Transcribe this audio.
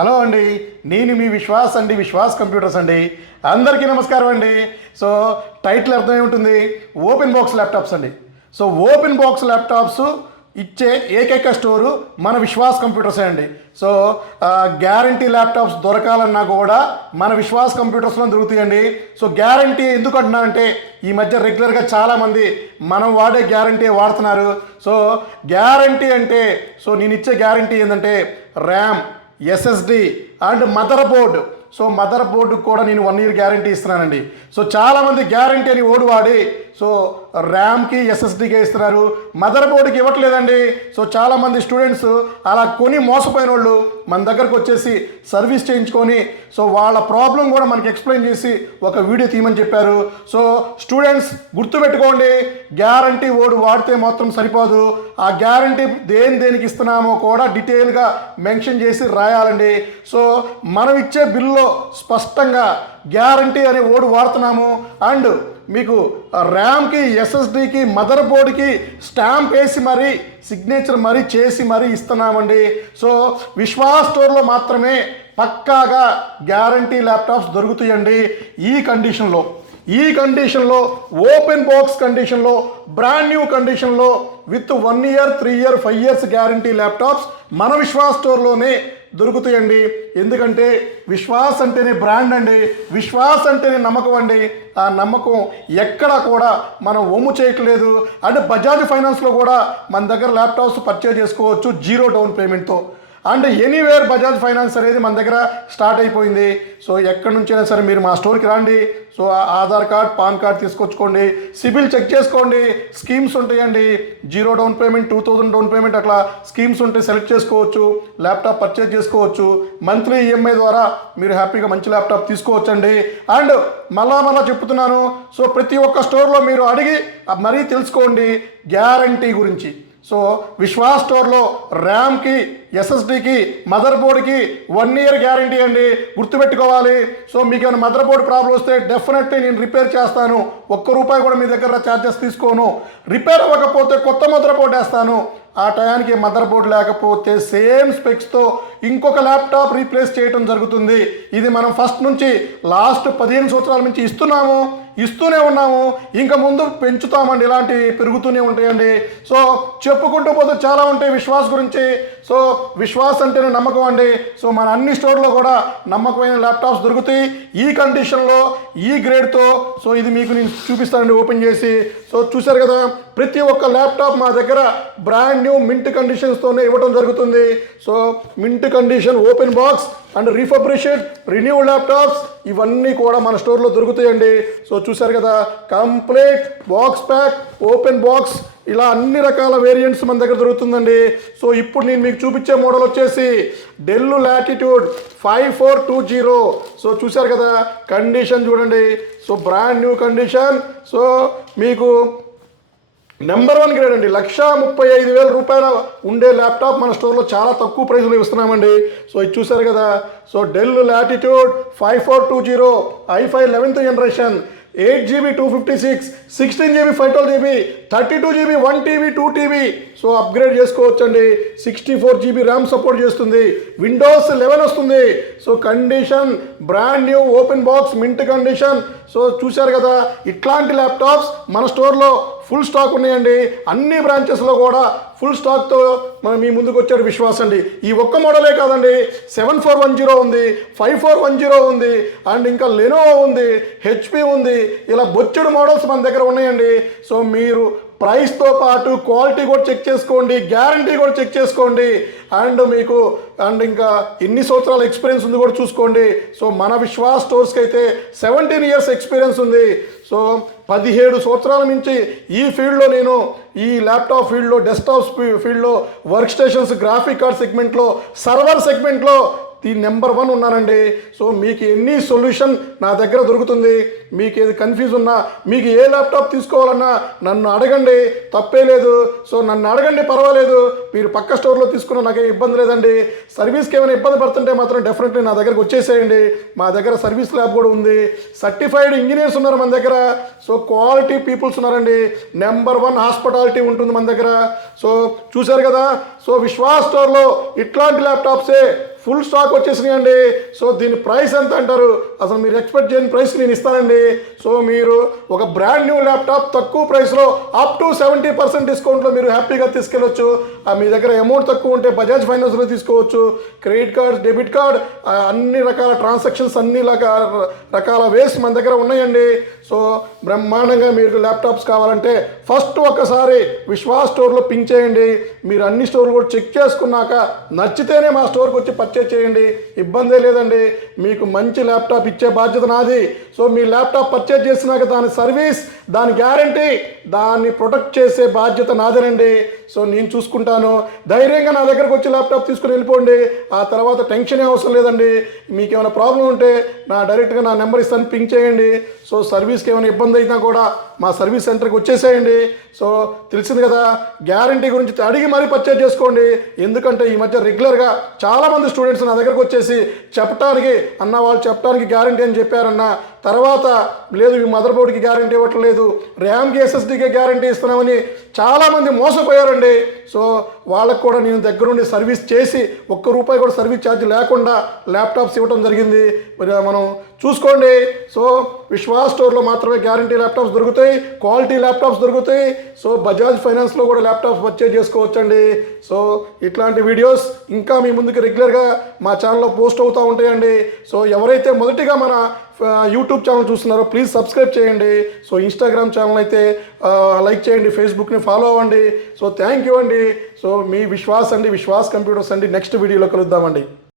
Hello అండి, నేను మీ విశ్వాస్ అండి, విశ్వాస్ కంప్యూటర్స్ అండి. అందరికీ నమస్కారం అండి. సో టైటిల్ అర్థమై ఉంటుంది, ఓపెన్ బాక్స్ ల్యాప్టాప్స్ అండి. సో ఓపెన్ బాక్స్ ల్యాప్టాప్స్ ఇచ్చే ఏకైక స్టోరు మన విశ్వాస్ కంప్యూటర్సే అండి. సో గ్యారంటీ ల్యాప్టాప్స్ దొరకాలన్నా కూడా మన విశ్వాస్ కంప్యూటర్స్లో దొరుకుతాయండి. సో గ్యారంటీ ఎందుకు అంటున్నానంటే, ఈ మధ్య రెగ్యులర్గా చాలామంది మనం వాడే గ్యారంటీ వాడుతున్నారు. సో గ్యారంటీ అంటే, సో నేను ఇచ్చే గ్యారంటీ ఏంటంటే RAM, SSD and mother board. So mother బోర్డుకు కూడా నేను 1 year గ్యారంటీ ఇస్తున్నానండి. సో చాలామంది గ్యారంటీ అని ఓడి వాడి సో ర్యామ్కి ఎస్ఎస్డికే ఇస్తున్నారు, మదర్ బోర్డుకి ఇవ్వట్లేదండి. సో చాలామంది స్టూడెంట్స్ అలా కొని మోసపోయిన వాళ్ళు మన దగ్గరకు వచ్చేసి సర్వీస్ చేయించుకొని సో వాళ్ళ ప్రాబ్లం కూడా మనకి ఎక్స్ప్లెయిన్ చేసి ఒక వీడియో తీయమని చెప్పారు. సో స్టూడెంట్స్ గుర్తుపెట్టుకోండి, గ్యారంటీ ఓడి వాడితే మాత్రం సరిపోదు. ఆ గ్యారంటీ దేనికి ఇస్తున్నామో కూడా డీటెయిల్గా మెన్షన్ చేసి రాయాలండి. సో మనం ఇచ్చే బిల్లో స్పష్టంగా గ్యారంటీ అనే ఓడి వాడుతున్నాము. అండ్ మీకు ర్యామ్కి, ఎస్ఎస్డికి, మదర్ బోర్డుకి స్టాంప్ వేసి మరీ సిగ్నేచర్ మరీ చేసి మరీ ఇస్తున్నామండి. సో విశ్వాస్ స్టోర్లో మాత్రమే పక్కాగా గ్యారంటీ ల్యాప్టాప్స్ దొరుకుతాయండి. ఈ కండిషన్లో ఓపెన్ బాక్స్ కండిషన్లో, బ్రాండ్ న్యూ కండిషన్లో with 1 year, 3 year, 5 years guarantee laptops మన విశ్వాస్ స్టోర్లోనే దొరుకుతాయండి. ఎందుకంటే విశ్వాస్ అంటేనే బ్రాండ్ అండి, విశ్వాస్ అంటేనే నమ్మకం అండి. ఆ నమ్మకం ఎక్కడా కూడా మనం ఒమ్ము చేయట్లేదు. అండ్ బజాజ్ ఫైనాన్స్లో కూడా మన దగ్గర ల్యాప్టాప్స్ పర్చేజ్ చేసుకోవచ్చు 0 down పేమెంట్తో. అండ్ ఎనీవేర్ బజాజ్ ఫైనాన్స్ అనేది మన దగ్గర స్టార్ట్ అయిపోయింది. సో ఎక్కడి నుంచైనా సరే మీరు మా స్టోర్కి రండి. So Aadhaar card, PAN card తీసుకొచ్చుకోండి, సిబిల్ చెక్ చేసుకోండి. స్కీమ్స్ ఉంటాయండి, 0 down పేమెంట్, 2000 down పేమెంట్, అట్లా స్కీమ్స్ ఉంటే సెలెక్ట్ చేసుకోవచ్చు, ల్యాప్టాప్ పర్చేజ్ చేసుకోవచ్చు. మంత్లీ ఈఎంఐ ద్వారా మీరు హ్యాపీగా మంచి ల్యాప్టాప్ తీసుకోవచ్చండి. అండ్ మళ్ళా చెప్తున్నాను, సో ప్రతి ఒక్క స్టోర్లో మీరు అడిగి మరీ తెలుసుకోండి గ్యారంటీ గురించి. సో విశ్వాస్ స్టోర్లో ర్యామ్కి, ఎస్ఎస్డికి, మదర్ బోర్డుకి 1 year గ్యారంటీ అండి, గుర్తుపెట్టుకోవాలి. సో మీకు ఏమైనా మదర్ బోర్డు ప్రాబ్లం వస్తే డెఫినెట్లీ నేను రిపేర్ చేస్తాను. ₹1 కూడా మీ దగ్గర ఛార్జెస్ తీసుకోను. రిపేర్ అవ్వకపోతే కొత్త మదర్ బోర్డు వేస్తాను. ఆ టయానికి మదర్ బోర్డు లేకపోతే సేమ్ స్పెక్స్తో ఇంకొక ల్యాప్టాప్ రీప్లేస్ చేయడం జరుగుతుంది. ఇది మనం ఫస్ట్ నుంచి లాస్ట్ 15 సంవత్సరాల నుంచి ఇస్తూనే ఉన్నాము, ఇంకా ముందు పెంచుతామండి. ఇలాంటివి పెరుగుతూనే ఉంటాయండి. సో చెప్పుకుంటూ పోతే చాలా ఉంటాయి విశ్వాస్ గురించి. సో విశ్వాస్ అంటేనే నమ్మకం అండి. సో మన అన్ని స్టోర్లో కూడా నమ్మకమైన ల్యాప్టాప్స్ దొరుకుతాయి ఈ కండిషన్లో, ఈ గ్రేడ్తో. సో ఇది మీకు నేను చూపిస్తానండి ఓపెన్ చేసి. సో చూశారు కదా, ప్రతి ఒక్క ల్యాప్టాప్ మా దగ్గర బ్రాండ్ న్యూ మింట్ కండిషన్స్తోనే ఇవ్వడం జరుగుతుంది. So mint condition, open box and refurbished, renew laptops ఇవన్నీ కూడా మన స్టోర్లో దొరుకుతాయండి. సో చూశారు కదా, complete box pack, open box, ఇలా అన్ని రకాల వేరియంట్స్ మన దగ్గర దొరుకుతుందండి. సో ఇప్పుడు నేను మీకు చూపించే మోడల్ వచ్చేసి డెల్ లాటిట్యూడ్ 5420. సో చూశారు కదా, కండిషన్ చూడండి. So brand new condition. So మీకు నెంబర్ 1 గ్రేడ్ అండి. ₹135,000 ఉండే ల్యాప్టాప్ మన స్టోర్లో చాలా తక్కువ ప్రైస్లో ఇస్తున్నామండి. సో ఇది చూసారు కదా. So del latitude 5420 i5 11th generation, 8GB 256, 16GB 512GB, 32GB 1TB 2TB. So upgrade చేసుకోవచ్చండి. 64GB ర్యామ్ సపోర్ట్ చేస్తుంది, విండోస్ 11 వస్తుంది. So condition brand new, open box, mint condition. So చూశారు కదా, ఇట్లాంటి ల్యాప్టాప్స్ మన స్టోర్లో ఫుల్ స్టాక్ ఉన్నాయండి. అన్ని బ్రాంచెస్లో కూడా ఫుల్ స్టాక్తో మనం మీ ముందుకు వచ్చాడు విశ్వాస్ అండి. ఈ ఒక్క మోడలే కాదండి, 7410 ఉంది, 5410 ఉంది, అండ్ ఇంకా లెనోవో ఉంది, హెచ్పి ఉంది. ఇలా బొచ్చెడు మోడల్స్ మన దగ్గర ఉన్నాయండి. సో మీరు ప్రైస్తో పాటు క్వాలిటీ కూడా చెక్ చేసుకోండి, గ్యారంటీ కూడా చెక్ చేసుకోండి. అండ్ ఇంకా ఎన్ని సంవత్సరాల ఎక్స్పీరియన్స్ ఉంది కూడా చూసుకోండి. సో మన విశ్వాస్ స్టోర్స్కి అయితే 17 years ఎక్స్పీరియన్స్ ఉంది. సో 17 సంవత్సరాల నుంచి ఈ ఫీల్డ్లో, నేను ఈ ల్యాప్టాప్ ఫీల్డ్లో, డెస్క్టాప్ ఫీల్డ్లో, వర్క్ స్టేషన్స్, గ్రాఫిక్ కార్డ్ సెగ్మెంట్లో, సర్వర్ సెగ్మెంట్లో నెంబర్ 1 ఉన్నానండి. సో మీకు ఎన్ని సొల్యూషన్ నా దగ్గర దొరుకుతుంది. మీకు ఏది కన్ఫ్యూజ్ ఉన్నా, మీకు ఏ ల్యాప్టాప్ తీసుకోవాలన్నా నన్ను అడగండి, తప్పే లేదు. సో నన్ను అడగండి, పర్వాలేదు. మీరు పక్క స్టోర్లో తీసుకున్న నాకేం ఇబ్బంది లేదండి. సర్వీస్కి ఏమైనా ఇబ్బంది పడుతుంటే మాత్రం డెఫినెట్లీ నా దగ్గరకు వచ్చేసేయండి. మా దగ్గర సర్వీస్ ల్యాబ్ కూడా ఉంది, సర్టిఫైడ్ ఇంజనీర్స్ ఉన్నారు మన దగ్గర. సో క్వాలిటీ పీపుల్స్ ఉన్నారండి. నెంబర్ 1 హాస్పిటాలిటీ ఉంటుంది మన దగ్గర. సో చూశారు కదా. సో విశ్వాస్ స్టోర్లో ఇట్లాంటి ల్యాప్టాప్సే ఫుల్ స్టాక్ వచ్చేసినాయండి. సో దీని ప్రైస్ ఎంత అంటారు? అసలు మీరు ఎక్స్పెక్ట్ చేయని ప్రైస్ నేను ఇస్తానండి. సో మీరు ఒక బ్రాండ్ న్యూ ల్యాప్టాప్ తక్కువ ప్రైస్లో అప్ టు 70% డిస్కౌంట్లో మీరు హ్యాపీగా తీసుకెళ్ళొచ్చు. మీ దగ్గర అమౌంట్ తక్కువ ఉంటే బజాజ్ ఫైనాన్స్లో తీసుకోవచ్చు. క్రెడిట్ కార్డ్, డెబిట్ కార్డ్, అన్ని రకాల ట్రాన్సాక్షన్స్, అన్ని రకాల వేస్ మన దగ్గర ఉన్నాయండి. సో బ్రహ్మాండంగా మీకు ల్యాప్టాప్స్ కావాలంటే ఫస్ట్ ఒక్కసారి విశ్వాస్ స్టోర్లో పింక్ చేయండి. మీరు అన్ని స్టోర్లు కూడా చెక్ చేసుకున్నాక నచ్చితేనే మా స్టోర్కి వచ్చి పర్చేజ్ చేయండి. ఇబ్బందే లేదండి. మీకు మంచి ల్యాప్టాప్ ఇచ్చే బాధ్యత నాది. సో మీ ల్యాప్టాప్ పర్చేజ్ చేసినాక దాని సర్వీస్, దాని గ్యారంటీ, దాన్ని ప్రొటెక్ట్ చేసే బాధ్యత నాదేనండి. సో నేను చూసుకుంటాను. ధైర్యంగా నా దగ్గరకు వచ్చి ల్యాప్టాప్ తీసుకుని వెళ్ళిపోండి. ఆ తర్వాత టెన్షన్ అవసరం లేదండి. మీకు ఏమైనా ప్రాబ్లం ఉంటే డైరెక్ట్గా నా నెంబర్ ఇస్తాను, పింక్ చేయండి. సో సర్వీస్కి ఏమైనా ఇబ్బంది అయినా కూడా మా సర్వీస్ సెంటర్కి వచ్చేసేయండి. సో తెలిసింది కదా, గ్యారంటీ గురించి అడిగి మరీ పర్చేజ్ చేసుకోండి. ఎందుకంటే ఈ మధ్య రెగ్యులర్గా చాలామంది స్టూడెంట్స్ నా దగ్గరకు వచ్చేసి చెప్పడానికి, వాళ్ళు చెప్పడానికి గ్యారంటీ అని చెప్పారన్న తర్వాత లేదు ఈ మదర్ బోర్డ్కి గ్యారంటీ ఇవ్వట్లేదు, ర్యామ్కి ఎస్ఎస్డీకి గ్యారంటీ ఇస్తున్నామని చాలామంది మోసపోయారండి. సో వాళ్ళకు కూడా నేను దగ్గరుండి సర్వీస్ చేసి ₹1 కూడా సర్వీస్ ఛార్జ్ లేకుండా ల్యాప్టాప్స్ ఇవ్వడం జరిగింది. మనం చూసుకోండి. సో విశ్వాస్ స్టోర్లో మాత్రమే గ్యారంటీ ల్యాప్టాప్స్ దొరుకుతాయి, క్వాలిటీ ల్యాప్టాప్స్ దొరుకుతాయి. సో బజాజ్ ఫైనాన్స్లో కూడా ల్యాప్టాప్స్ పర్చేజ్ చేసుకోవచ్చండి. సో ఇట్లాంటి వీడియోస్ ఇంకా మీ ముందుకు రెగ్యులర్గా మా ఛానల్లో పోస్ట్ అవుతూ ఉంటాయండి. సో ఎవరైతే మొదటిగా మన యూట్యూబ్ ఛానల్ చూస్తున్నారో ప్లీజ్ సబ్స్క్రైబ్ చేయండి. సో ఇన్స్టాగ్రామ్ ఛానల్ అయితే లైక్ చేయండి, ఫేస్బుక్ని ఫాలో అవ్వండి. సో థ్యాంక్ యూ అండి. సో మీ విశ్వాస్ అండి, విశ్వాస్ కంప్యూటర్స్ అండి. నెక్స్ట్ వీడియోలో కలుద్దామండి.